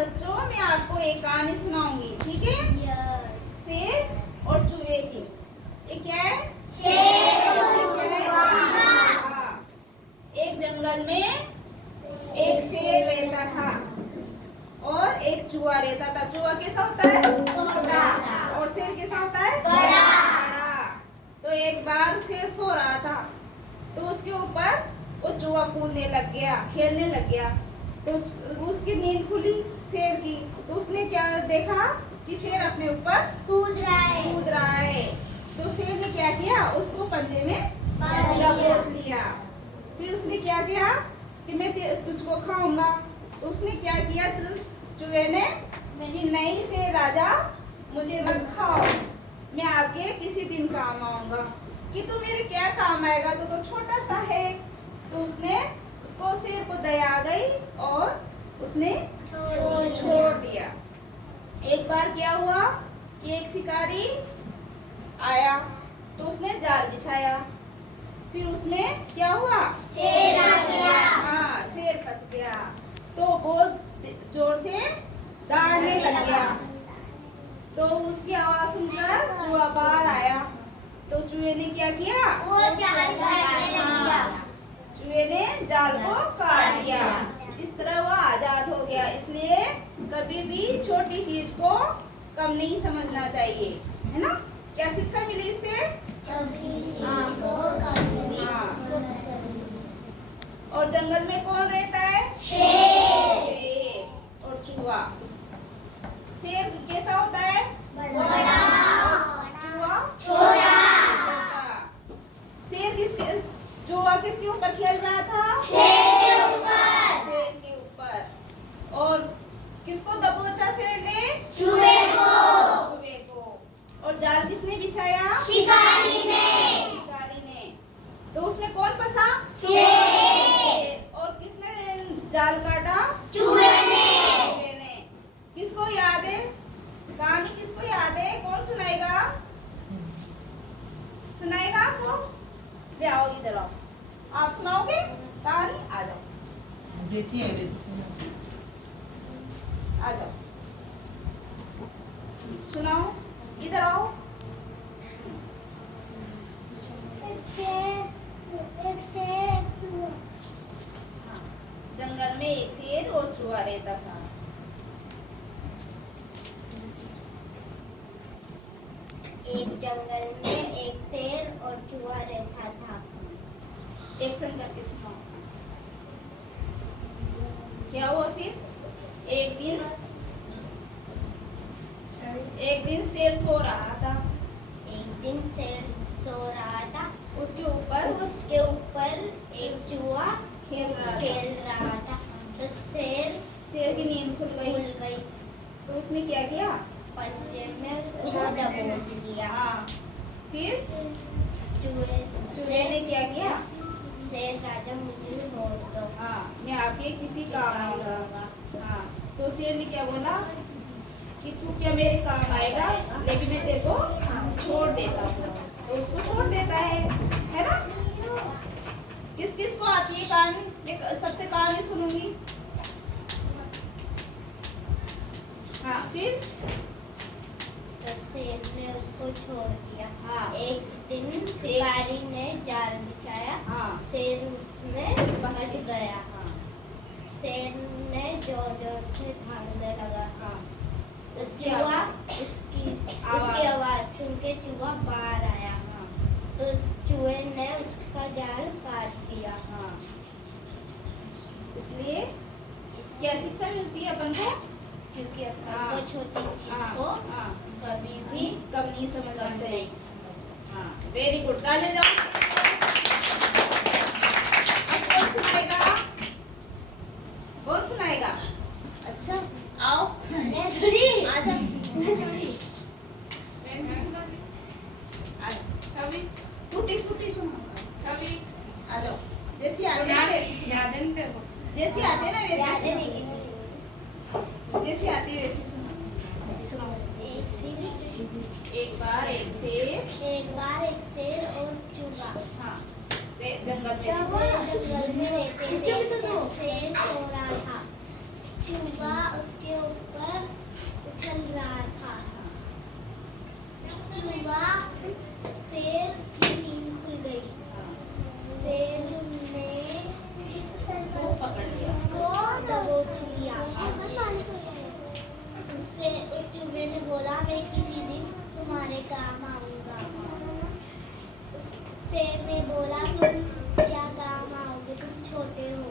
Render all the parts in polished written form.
बच्चों मैं आपको एक कहानी सुनाऊंगी, ठीक है? शेर और चूहे की। ये क्या है? शेर और चूहा। हाँ। एक जंगल में एक शेर रहता था और एक चूहा रहता था। चूहा कैसा होता है? छोटा। और शेर कैसा होता है? बड़ा। तो एक बार शेर सो रहा था तो उसके ऊपर वो चूहा कूदने लग गया, खेलने लग गया। तो उसकी नींद खुली शेर की, तो उसने क्या देखा कि शेर अपने ऊपर कूद रहा है। तो शेर ने क्या किया, उसको पंजे में दबोच लिया। फिर उसने क्या किया कि मैं तुझको खाऊंगा। तो उसने क्या किया, चूहे ने कि नहीं शेर राजा, मुझे मत खाओ, मैं आपके किसी दिन काम आऊंगा। कि तू मेरे क्या काम आएगा, तो छोटा सा है। तो उसको शेर को दया आ गई और उसने छोड़ दिया। एक बार क्या हुआ कि एक शिकारी आया तो उसने जाल बिछाया। फिर उसमें क्या हुआ, शेर आ गया। हाँ, शेर फंस गया तो बहुत जोर से दौड़ने लग गया। तो उसकी आवाज सुनकर चूहा बाहर आया। तो चूहे ने क्या किया, वो जाल काटने लगा। चूहे ने जाल को काट दिया। इस तरह वो आजाद हो गया। इसलिए कभी भी छोटी चीज को कम नहीं समझना चाहिए, है ना? क्या शिक्षा मिली इससे? और जंगल में कौन रहता है? शेर और चूहा। शेर कैसा होता है? बड़ा। चूहा छोटा। चूहा किसके ऊपर खेल रहा था? शेर के ऊपर। और किसको दबोचा शेर ने? चूहे को। और जाल किसने बिछाया? शिकारी ने। तो उसमें कौन फंसा? शेर। और किसने जाल काटा? चूहे ने। किसको याद है कहानी? किसको याद है? कौन सुनाएगा आपको? ले आओ, इधर आओ। आप सुनाओगे कहानी? आ जाओ, जैसी आ जाओ, सुनाओ, इधर आओ। जंगल में एक शेर और चूहा रहता था। एक जंगल में एक शेर और चूहा रहता था। एक संग करके सुनाओ। क्या हुआ फिर? एक दिन शेर सो रहा था। उसके ऊपर एक चूहा खेल रहा था। तो शेर की नींद खुल गई। तो उसने क्या किया, पंजे में उसको दबोच लिया। हाँ। फिर चूहे ने क्या किया, शेर राजा मुझे छोड़ दो। हाँ, मैं आपके किसी काम आऊंगा। हाँ। तो शेर ने क्या बोला कि तू क्या मेरे काम आएगा, लेकिन मैं तेरे को छोड़ देता हूँ। तो उसको छोड़ देता है ना? किस किस को आती है कहानी? मैं सबसे कहानी सुनूंगी। हाँ, फिर तो शेर ने उसको छोड़ दिया। हाँ। एक दिन शिकारी ने जाल बिछाया। हाँ। शेर उसमें फंस गया। हाँ। शेर ने जोर जोर से भागने लगा। हाँ। उसकी आवाज सुन के चूहा बाहर आया। हाँ। तो चूहे ने उसका जाल काट दिया। हाँ। इसलिए क्या शिक्षा मिलती है अपन को? क्योंकि अपन हाँ। को छोटी चीज हाँ। को हाँ। कभी भी कम नहीं समझना कम चाहिए। नहीं समझना। हाँ, वेरी गुड। ताली जाओ। कौन सुनाएगा? कौन सुनाएगा? अच्छा, आओ। आजा। टूटी सुनो। आ जाओ। जैसी आते हैं वैसी सुनो। जैसी आते हैं ना वैसी सुनो। जैसी आती है वैसी सुनो। एक बार एक शेर और चूहा। हाँ, जंगल में जंगल में रहते थे। शेर सो रहा था। चूहा उसके ऊपर उछल रहा था। चूहा शेर की नींद खुल गई। शेर ने उसको दबोच लिया। चूहे ने बोला, मैं किसी दिन तुम्हारे काम आऊंगा। शेर ने बोला, तुम क्या काम आओगे, तुम छोटे हो।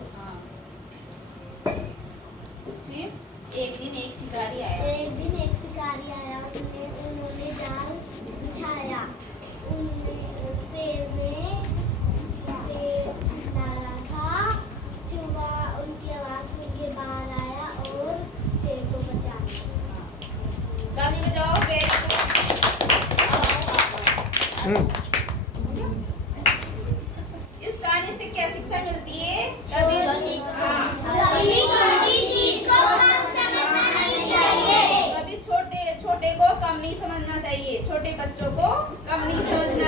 फिर एक दिन एक शिकारी आया। एक दिन एक शिकारी आया। उन्होंने जाल बिछाया। शेर ने चिल्ला रहा था। चूहा उनकी आवाज सुन के बाहर आया और शेर को बचा लिया। ताली बजाओ। इस कहानी से क्या शिक्षा मिलती है? कभी छोटे को कम नहीं समझना चाहिए। छोटे बच्चों को कम नहीं समझना